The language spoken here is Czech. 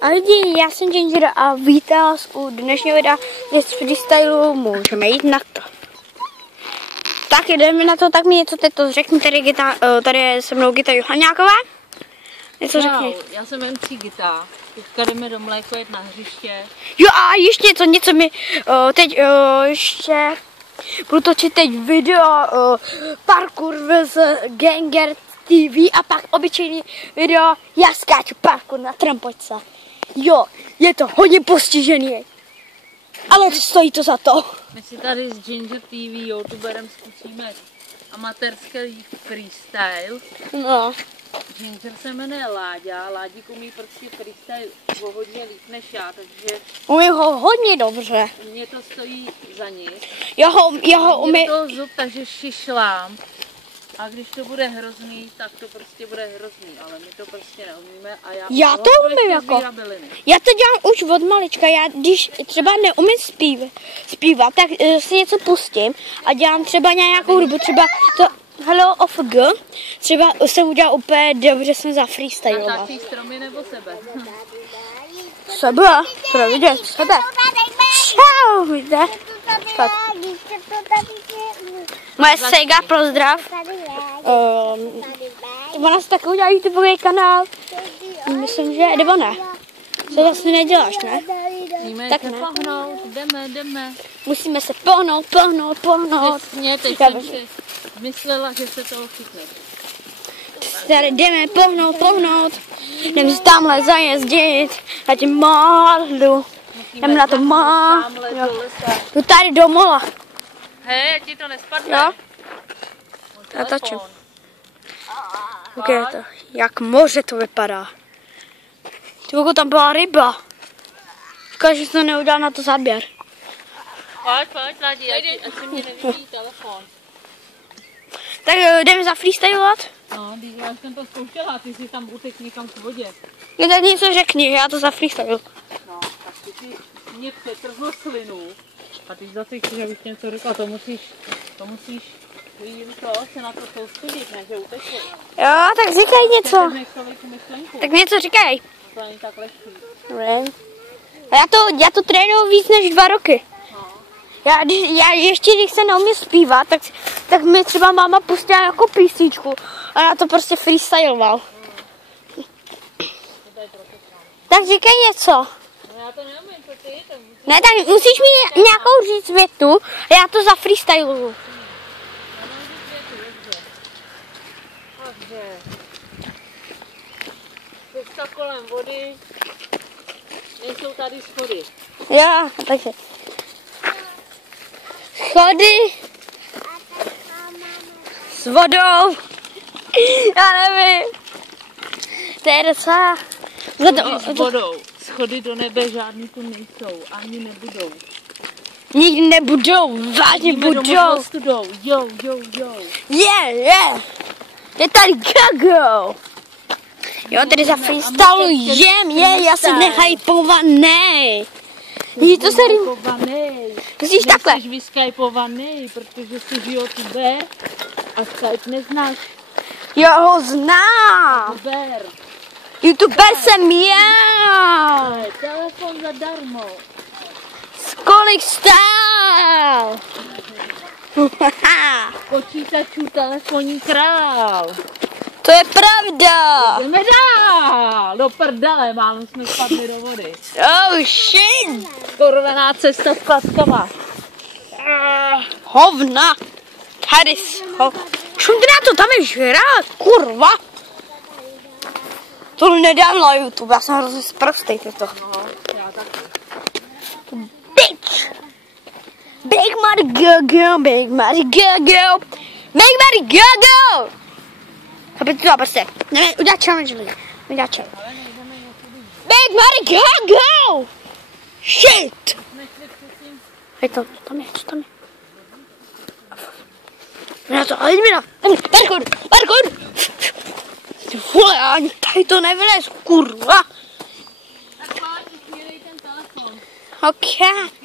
A lidi, já jsem Ginger a vítám vás u dnešního videa z freestylu, můžeme jít na to. Tak jdeme na to, tak mi něco teď to řekni, tady je se mnou Gita Johaňáková. Něco řekni. Já jsem MC Gita, teďka jdeme do Mléko jet na hřiště. Jo a ještě něco mi teď ještě budu točit teď video parkour z Ganger TV a pak obyčejný video, já skáču parkour na trampočce. Jo, je to hodně postižený, ale stojí to za to. My si tady s Ginger TV youtuberem zkusíme amatérský freestyle. No. Ginger se jmenuje Láďa, Ládík umí prostě freestyle o hodně líp než já, takže... Umím ho hodně dobře. Mně to stojí za nic. Já ho umím... to zub, takže šišlám. A když to bude hrozný, tak to prostě bude hrozný, ale my to prostě neumíme a já to umím jako. Já to dělám už od malička, já když třeba neumím zpívat, tak si něco pustím a dělám třeba nějakou hudbu, třeba to Hello of G, třeba jsem udělal úplně dobře, jsem za freestyloval. Natáčí stromy nebo sebe? Sebe, to vidět, sebe. Čau, vidíte? Moje Sega, pozdrav. Ona se taky udělá YouTubeový kanál. Myslím, že nebo ne. To vlastně neděláš, ne? Musíme tak se ne. pohnout, jdeme. Musíme se pohnout. Přesně, teď jsem si myslela, že se toho chytne. Tady jdeme pohnout. Jdeme se tamhle zajezdit. Na tím málu. Jdeme na to málo. Jdu tady do mola. Hej, ti to nespadne. Jo? Já točím. Jak je to? Jak moře to vypadá. Ty tam byla ryba. Říkala, že to neudělal na to záběr. Pojď, Ládi, ať si mě nevidí telefon. Tak jdeme zafreestylovat? No, já jsem to zkoušela, ty jsi tam utek někam k vodě. Je tak něco řekni, já to zafreestyluju. No, tak ty si mě přetrhl slinu. A ty zase chceš, abych něco řekla, to musíš se na to soustředit, ne, že utečeš. Jo, tak říkej něco. Tak něco říkej. To není tak lehký. Já to trénuju víc než 2 roky. No. Já ještě když se neumím zpívat, tak mi třeba máma pustila jako písničku a já to prostě freestyloval. Tak říkej něco. No já to neumím, to ty to musíš... Ne, tak musíš mi nějakou říct větu a já to zafreestyluju. Takže cesta kolem vody, nejsou tady schody. Jo, takže schody s vodou, já nevím, to je docela... Schody s vodou, schody do nebe žádný tu nejsou, ani nebudou. Nikdy nebudou, vážně budou. Jo. Yeah. Je tady Gago. Jo, tady za freestylujem, já jsem nehypovaný. Je to se musíš takhle. Jsi vyskypovaný, protože jsi youtuber a Skype neznáš. Jo, ho znám. YouTuber jsem já. Telefon zadarmo. Kolik stál? Počítačů telefonní král. To je pravda. Jdeme dál. Do prdele, málo jsme spadli do vody. Oh shit. Skorovená cesta s klackama. Hovna. Tady šum ty na to, tam je žrát, kurva. To nedám na YouTube, já jsem hrozně sprostej tyto. No, já taky. Bitch. Big money go. Big money go. Chápete to, prostě. Jdeme udělat challenge, lidi. Big money go. Shit. Hej, to tam je. Jdeme na. Parkour. Ty vole, ani tady to nevylez, kurva. Tak pojď, směrej ten telefon. Okay.